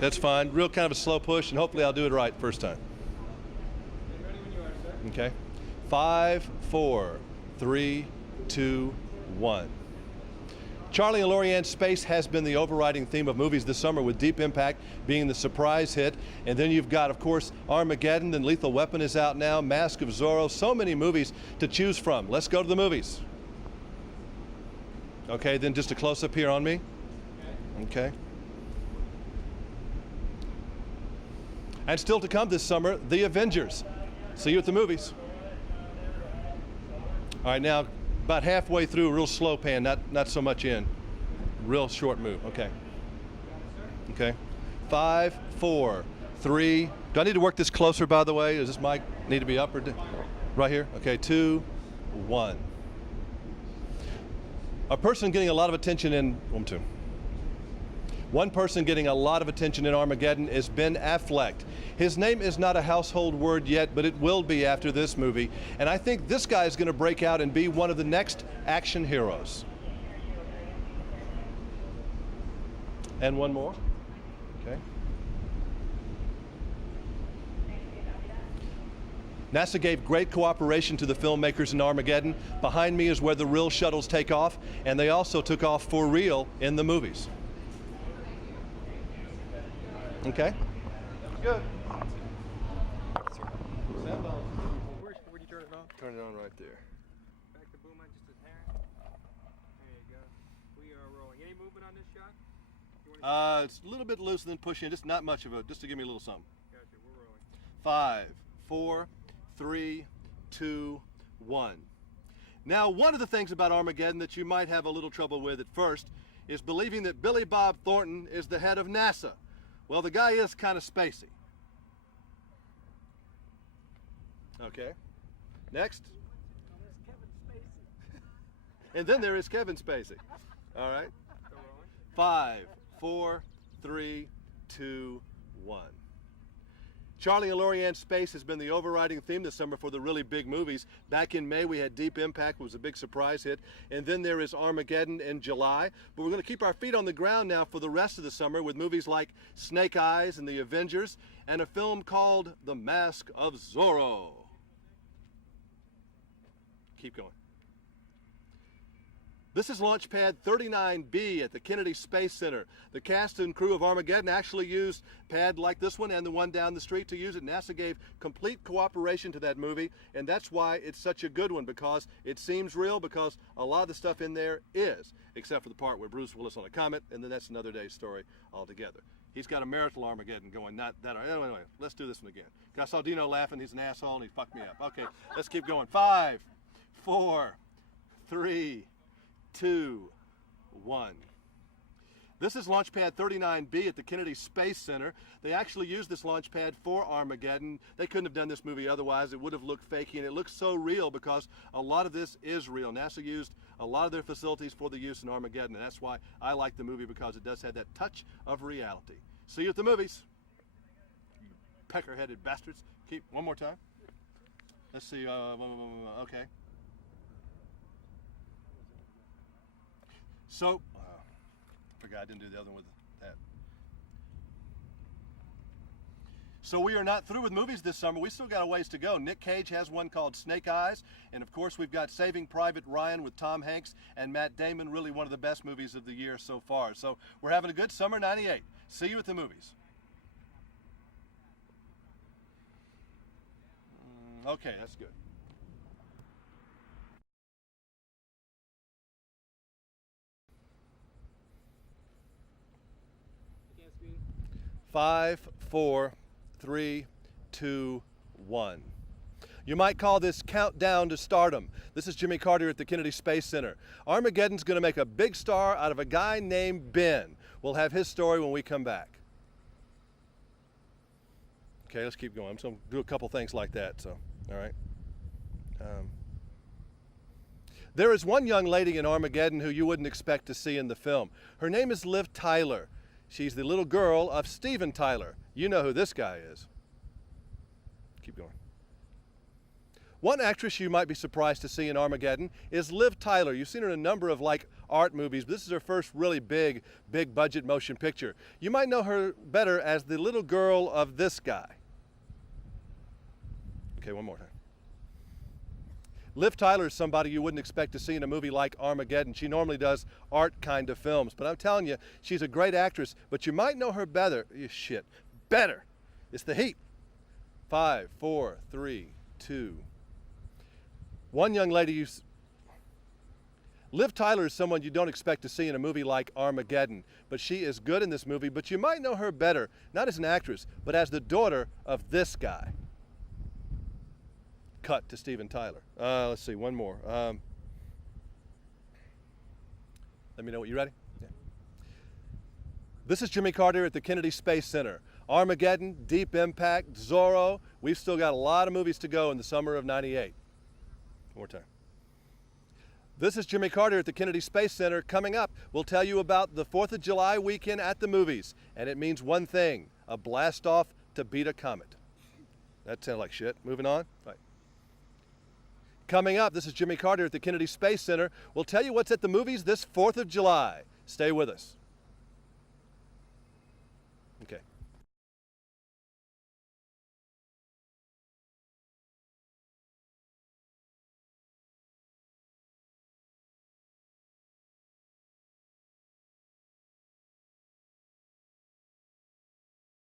That's fine. Real kind of a slow push, and hopefully I'll do it right first time. Ready when you are, sir. Okay. 5, 4, 3, 2, 1. Charlie and Lorianne's Space has been the overriding theme of movies this summer, with Deep Impact being the surprise hit. And then you've got, of course, Armageddon, then Lethal Weapon is out now, Mask of Zorro, so many movies to choose from. Let's go to the movies. Okay, then just a close-up here on me. Okay. And still to come this summer, The Avengers. See you at the movies. All right, now about halfway through, real slow pan, not so much in. Real short move. Okay. Okay. 5, 4, 3. Do I need to work this closer, by the way? Does this mic need to be up or down? Right here? Okay, 2, 1. A person getting a lot of attention in 1, 2. One person getting a lot of attention in Armageddon is Ben Affleck. His name is not a household word yet, but it will be after this movie. And I think this guy is going to break out and be one of the next action heroes. And one more. Okay. NASA gave great cooperation to the filmmakers in Armageddon. Behind me is where the real shuttles take off, and they also took off for real in the movies. Okay. Good. Sound on. Where do you turn it on? Turn it on right there. Back the boom on just a hair. There you go. We are rolling. Any movement on this shot? It's a little bit looser than pushing, just not much of it, just to give me a little something. Gotcha, we're rolling. 5, 4, 3, 2, 1. Now, one of the things about Armageddon that you might have a little trouble with at first is believing that Billy Bob Thornton is the head of NASA. Well, the guy is kind of spacey. Okay. Next. And then there is Kevin Spacey. All right. 5, 4, 3, 2, 1. Charlie and Lorianne's Space has been the overriding theme this summer for the really big movies. Back in May, we had Deep Impact, was a big surprise hit. And then there is Armageddon in July. But we're going to keep our feet on the ground now for the rest of the summer with movies like Snake Eyes and The Avengers, and a film called The Mask of Zorro. Keep going. This is Launchpad 39B at the Kennedy Space Center. The cast and crew of Armageddon actually used pad like this one and the one down the street to use it. NASA gave complete cooperation to that movie, and that's why it's such a good one, because it seems real, because a lot of the stuff in there is, except for the part where Bruce Willis on a comet, and then that's another day's story altogether. He's got a marital Armageddon going, not that. Anyway, let's do this one again. I saw Dino laughing. He's an asshole, and he fucked me up. Okay, let's keep going. 5, 4, 3, 2, 1. This is Launchpad 39B at the Kennedy Space Center. They actually used this launch pad for Armageddon. They couldn't have done this movie otherwise. It would have looked fakey, and it looks so real because a lot of this is real. NASA used a lot of their facilities for the use in Armageddon, and that's why I like the movie, because it does have that touch of reality. See you at the movies, you pecker-headed bastards. Keep one more time. Let's see. Okay. So, forgot I didn't do the other one with that. So we are not through with movies this summer. We still got a ways to go. Nick Cage has one called Snake Eyes, and of course we've got Saving Private Ryan with Tom Hanks and Matt Damon, really one of the best movies of the year so far. So we're having a good summer '98. See you at the movies. Okay, that's good. 5, 4, 3, 2, 1. You might call this countdown to stardom. This is Jimmy Carter at the Kennedy Space Center. Armageddon's going to make a big star out of a guy named Ben. We'll have his story when we come back. Okay, let's keep going. I'm just going to do a couple things like that. So, all right. There is one young lady in Armageddon who you wouldn't expect to see in the film. Her name is Liv Tyler. She's the little girl of Steven Tyler. You know who this guy is. Keep going. One actress you might be surprised to see in Armageddon is Liv Tyler. You've seen her in a number of art movies, but this is her first really big budget motion picture. You might know her better as the little girl of this guy. Okay, one more time. Liv Tyler is somebody you wouldn't expect to see in a movie like Armageddon. She normally does art kind of films, but I'm telling you, she's a great actress, but you might know her better. Better. It's The Heat. 5, 4, 3, 2. One young lady Liv Tyler is someone you don't expect to see in a movie like Armageddon, but she is good in this movie, but you might know her better, not as an actress, but as the daughter of this guy. Cut to Steven Tyler. Let's see, one more. Let me know what you ready? Yeah. This is Jimmy Carter at the Kennedy Space Center. Armageddon, Deep Impact, Zorro. We've still got a lot of movies to go in the summer of '98. One more time. This is Jimmy Carter at the Kennedy Space Center. Coming up, we'll tell you about the 4th of July weekend at the movies. And it means one thing, a blast off to beat a comet. That sounded like shit. Moving on. Right. Coming up, this is Jimmy Carter at the Kennedy Space Center. We'll tell you what's at the movies this 4th of July. Stay with us.